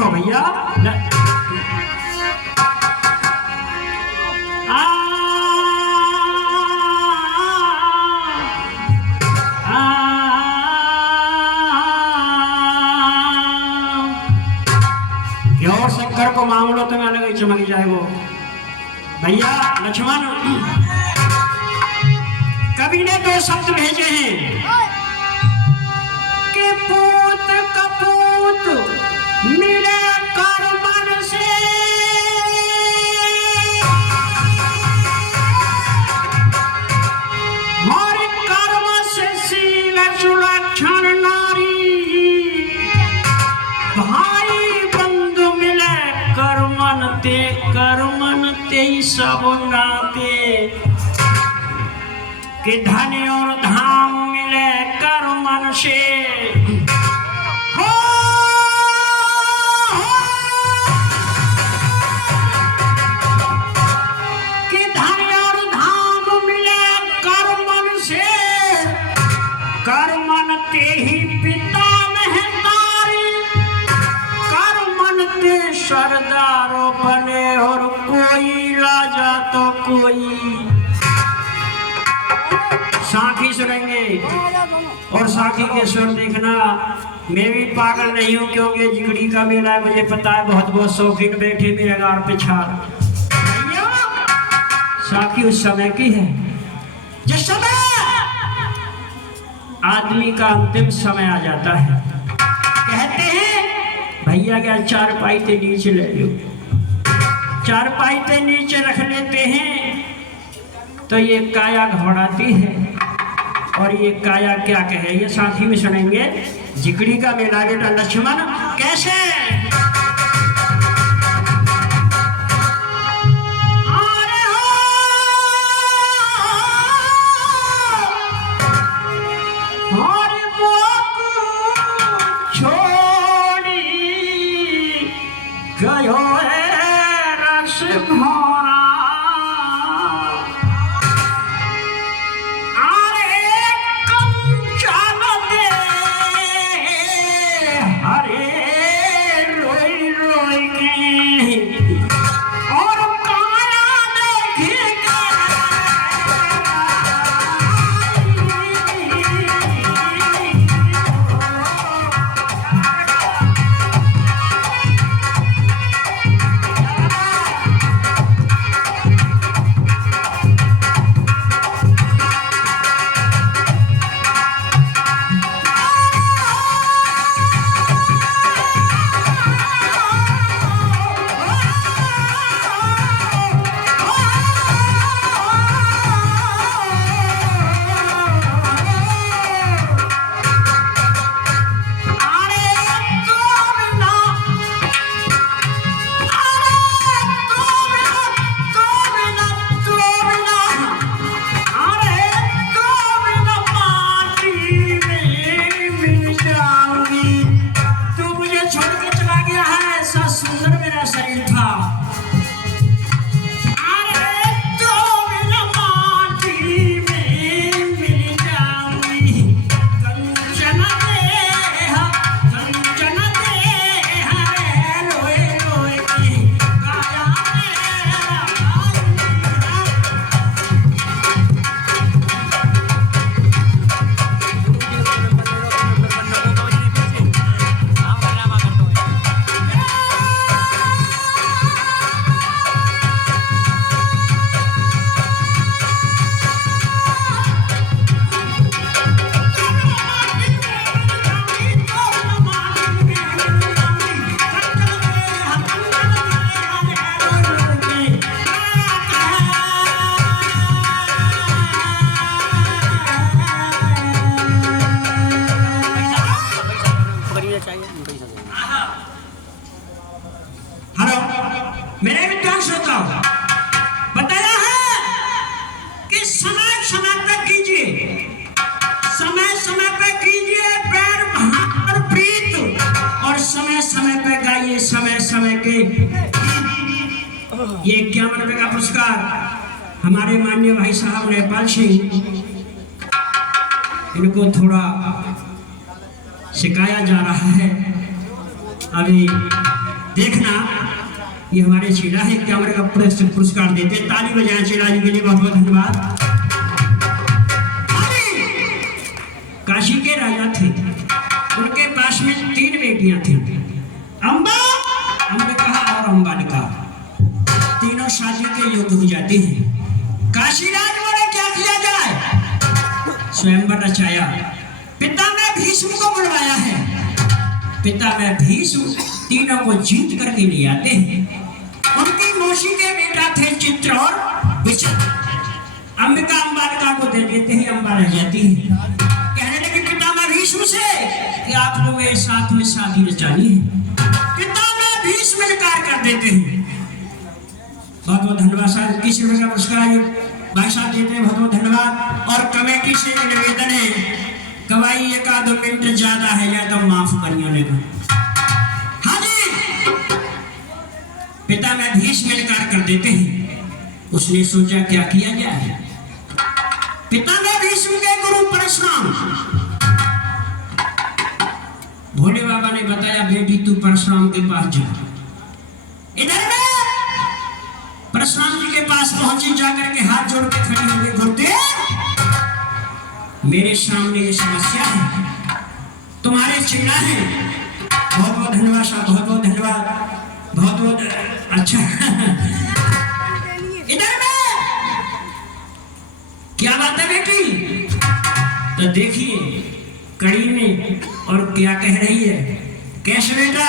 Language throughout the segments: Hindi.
देखो भैया और शंकर को मामलो तो अलग ही चमक जाए वो भैया लक्ष्मण कवि ने दो शब्द भेजे हैं कि पूत कपूत मिले कर मन से और कर्म से शील सुलक्षण नारी भाई बंधु मिले कर्मन ते सब नाते कि धन और धाम मिले कर्मन से कि धन और धाम मिले कर्मन से कर्मन ते ही पिता महतारी कर्मन ते सरदारों बने और कोई राजा तो कोई साखी सुनेंगे और साखी के सुर देखना। मैं भी पागल नहीं हूँ क्योंकि जिगड़ी का मेला है, मुझे पता है बहुत बहुत शौकीन बैठे मेरे गार पे छाड़। साखी उस समय की है जिस समय आदमी का अंतिम समय आ जाता है। कहते हैं भैया क्या चारपाई के नीचे ले लो, चारपाई के नीचे रख लेते हैं तो ये काया घबराती है और ये काया क्या कहे ये साथी में सुनेंगे। जिगड़ी का मेला बेटा लक्ष्मण कैसे छोड़ी गयो रस भरा मेरे विद्वान श्रोताओं बताया है कि समय समय पे कीजिए, समय समय पे कीजिए पैर भार प्रीत और समय समय पे गाइए समय समय के। ये 51 रुपए का पुरस्कार हमारे माननीय भाई साहब नेपाल सिंह, इनको थोड़ा सिखाया जा रहा है। अभी देखना ये हमारे चेला है, कैमरे का पुरस्कार देते हैं। ताली बजाएं चेला जी के लिए, बहुत बहुत धन्यवाद। काशी के राजा थे, उनके पास में 3 बेटियां थी, अम्बा, अंबिका और अंबालिका। तीनों शादी के योग्य हो जाती हैं। काशीराज बोले क्या किया जाए? स्वयंवर रचाया। पिता ने भीष्म को बुलवाया है। पिता में भीष्म तीनों को जीत करके ले आते हैं। उनकी मौसी के बेटा थे चित्र और विचित्र। अंबिका अंबालिका को दे देते हैं, अंबा रह जाती है। कहने लगे पिता में भीष्म से कि आप लोग मेरे साथ में शादी रचानी है। पिता में भीष्म इनकार कर देते हैं। बहुत बहुत धन्यवाद साहब। किसी का पुरस्कार भाई साहब देते हैं, बहुत बहुत धन्यवाद। और कमेटी से निवेदन है, गवाही 1-2 मिनट ज्यादा है या तो माफ करिए लेगा। हाँ जी, पिता में भीष्म इनकार कर देते हैं। उसने सोचा क्या किया जाए। पिता में भीष्म के गुरु परशुराम, भोले बाबा ने बताया बेटी तू परशुराम के पास जा। इधर में परशुराम जी के पास पहुंची, जाकर के हाथ जोड़ के खड़ी हो गई। गुरुदेव, मेरे सामने ये समस्या है, तुम्हारे चेला है। बहुत बहुत धन्यवाद साहब, बहुत बहुत धन्यवाद, बहुत बहुत अच्छा। इधर में क्या बात है बेटी? तो देखिए कड़ी में और क्या कह रही है। कैसे बेटा?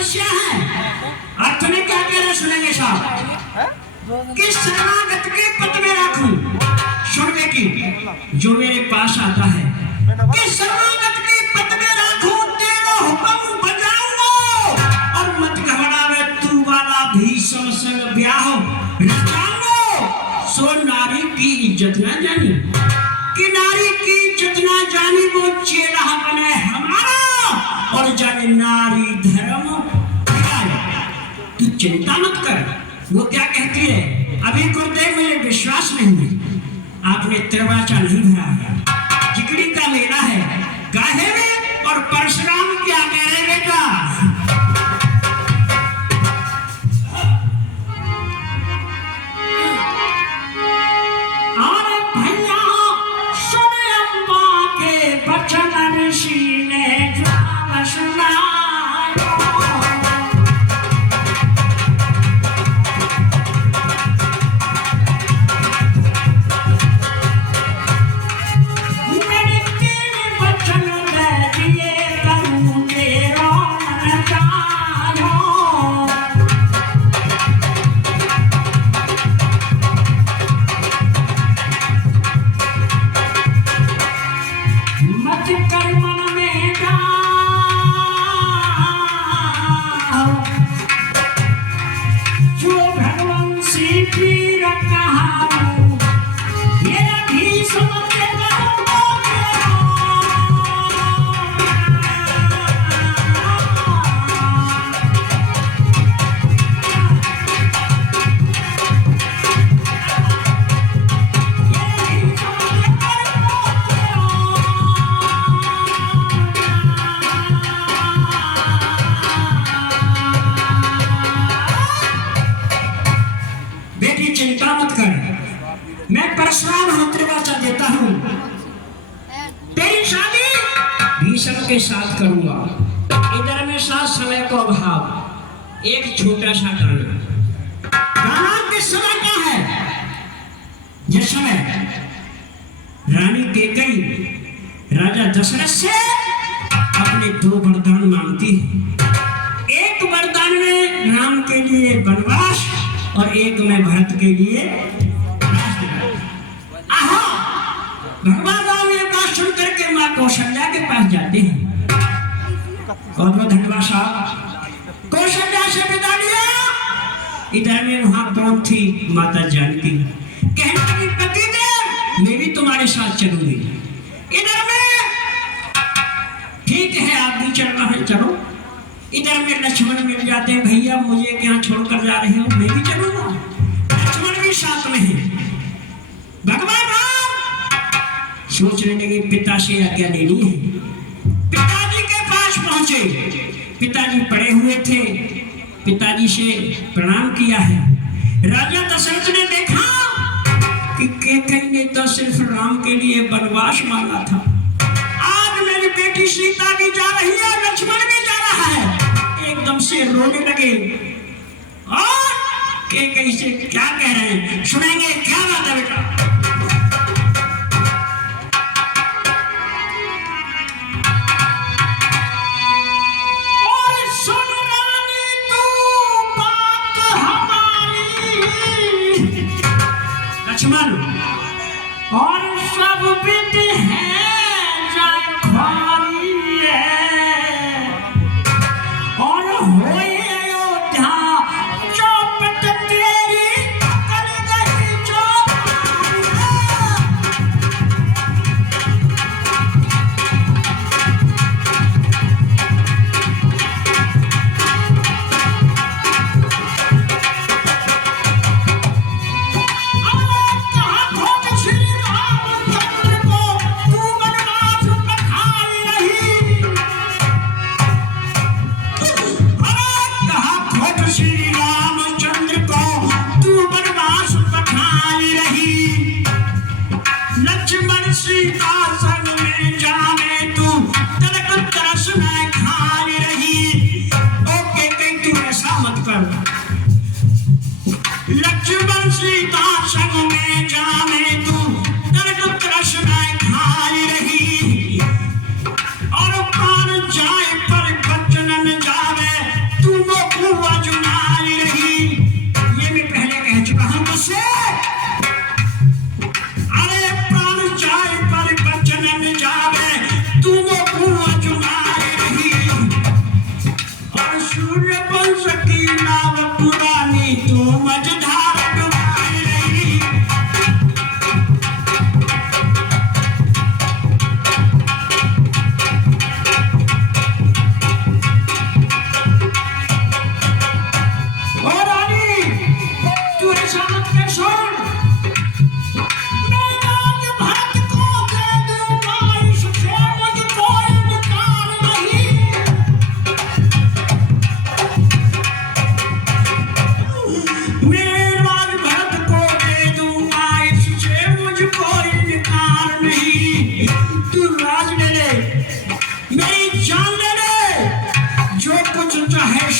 समस्या है। अर्थ में क्या कह रहे सुनेंगे साहब कि शरणागत के पद में राखूं, सुनने की जो मेरे पास आता है कि शरणागत के पद में राखूं, तेरा हुक्म बजाऊंगा और मत घबरावे तू वाला भी संग ब्याह रचाऊंगा। सो नारी की इज्जत ना जानी कि नारी की इज्जत ना जानी वो चेला बने हमारा और जाने नारी धर्म। तू चिंता मत कर। वो क्या कहती है, अभी गुरुदेव मुझे विश्वास नहीं है, आपने तिरवाचा नहीं भरा है, जिगड़ी का मेला है, गाहे में और परशुराम क्या कह रहे बेटा। अरे भैया सुन अम्बा के बचन ऋषि ने ज्वाला सुनाया। चिंता मत कर, मैं परशुराम मंत्रवाचा देता हूँ, तेरी शादी भीष्म के साथ करूंगा। इधर में साथ समय को अभाव, एक छोटा सा गाना किस समय का है, जिस समय रानी कैकेयी राजा दशरथ से अपने 2 वरदान मांगती है। एक वरदान में राम के लिए वनवास और एक में भरत के लिए। भगवान राम ये बात सुन करके माँ कौशल्या के पास जाते हैं और वो धनवा साहब कौशल्या से विदा लिया। इधर में वहां कौन थी, माता जानकी, कहने लगी पतिदेव मैं भी तुम्हारे साथ चलूंगी। इधर में ठीक है आप भी चलना है चलो। इधर में लक्ष्मण मिल जाते हैं, भैया मुझे क्या छोड़कर जा रहे हो, मैं भी चलूंगा। लक्ष्मण भी साथ में है। भगवान राम सोचने लगे पिता से आज्ञा लेनी है। पिताजी के पास पहुंचे, पिताजी पड़े हुए थे, पिताजी से प्रणाम किया है। राजा दशरथ ने देखा कि कैकेयी ने तो सिर्फ राम के लिए वनवास मांगा था, आज मेरी बेटी सीता भी जा रही है, लक्ष्मण भी जा रहा है। एकदम से रोने लगे और कैकेयी से क्या कह रहे हैं सुनेंगे, क्या बात है बेटा। और सुन रानी तू बात हमारी, लक्ष्मण और सब विधि है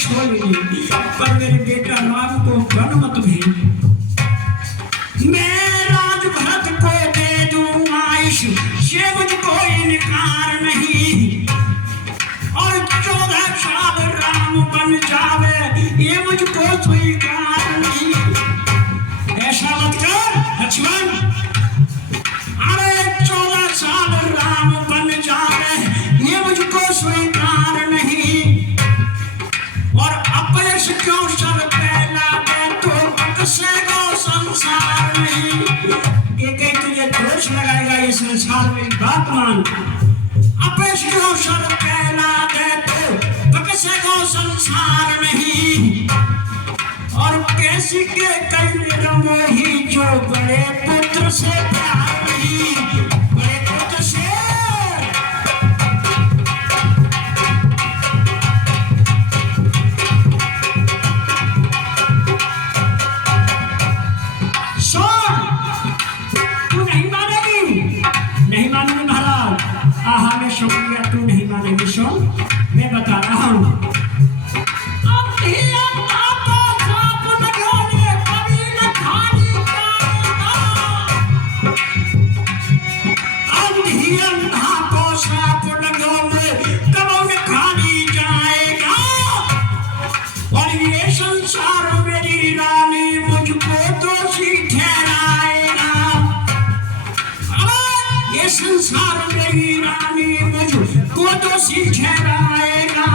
छोड़ ली, पर मेरे बेटा राम को वन मत भेज। मैं राज भरत को दे दूं आयुष, ये मुझको इनकार नहीं, और 14 साल राम बन जावे ये मुझको स्वीकार नहीं। ऐसा मत कर लक्ष्मण, अरे 14 साल राम बन जावे ये मुझको स्वीकार नहीं, और अपयश क्यों सर पे लागे तो बख्शेगा संसार नहीं। एक तुझे दोष लगाएगा ये संसार में, बात मान। अपयश क्यों सर पे लागे तो बख्शेगा संसार नहीं, और कैसी के कई निर्मोही जो बड़े पुत्र से प्यार नहीं, बड़े पुत्र से। तू नहीं मानेगी, नहीं मानेगी महाराज। आहा मैं सुन लिया, तू नहीं मानेगी। सुन मैं बता रहा हूँ। संसार मेरी रानी मुझको दोषी ठहराएगा।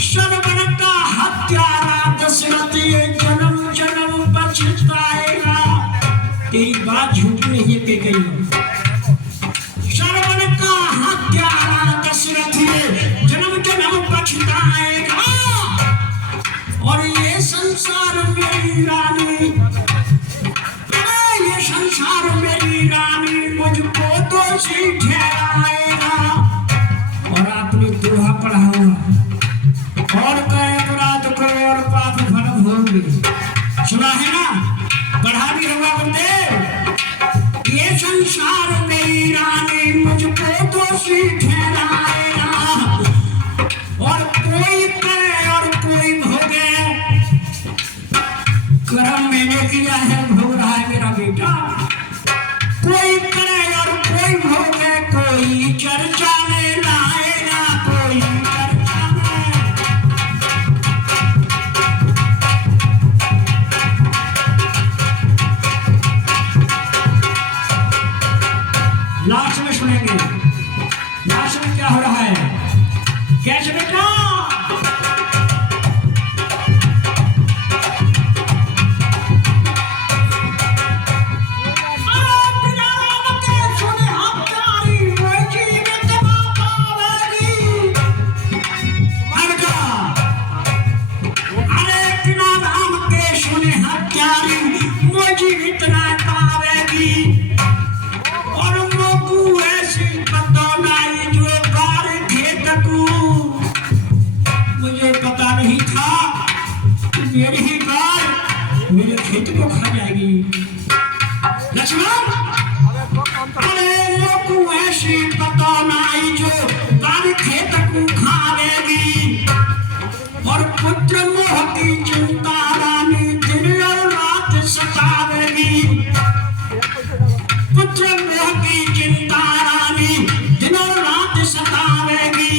शर्मन का हत्यारा दशरथ ये जन्म जन्म पछताएगा। तेरी बात झूठी नहीं है के गई। शर्मन का हत्यारा दशरथ ये जन्म जन्म पछताएगा, और ये संसार मेरी रानी, ये संसार मेरी रानी मुझको दोषी ठहराएगा। और आपने दोहा पढ़ा हुआ, और कहे अपराध को और पाप फल भोगे, सुना है ना, पढ़ा भी होगा बंदे। ये संसार मेरी रानी मुझको दोषी ठहराएगा, और कोई करे और कोई भोगे। कर्म मैंने किया है, भोग रहा है मेरा बेटा। कोई करे और कोई भोगे, कोई चर्चा में लाएगा, कोई चर्चा में। लास्ट में सुनेंगे, लास्ट में क्या हो रहा है, कैसे बेटा। मेरी ही बात मेरे खेत को खा जाएगी लक्ष्मण। अरे लोग ऐसी पता नहीं जो तारे खेत को खावेगी, और पुत्र मोह की चिंता रानी दिन और रात सतावेगी। पुत्र मोह की चिंता रानी दिन और रात सतावेगी,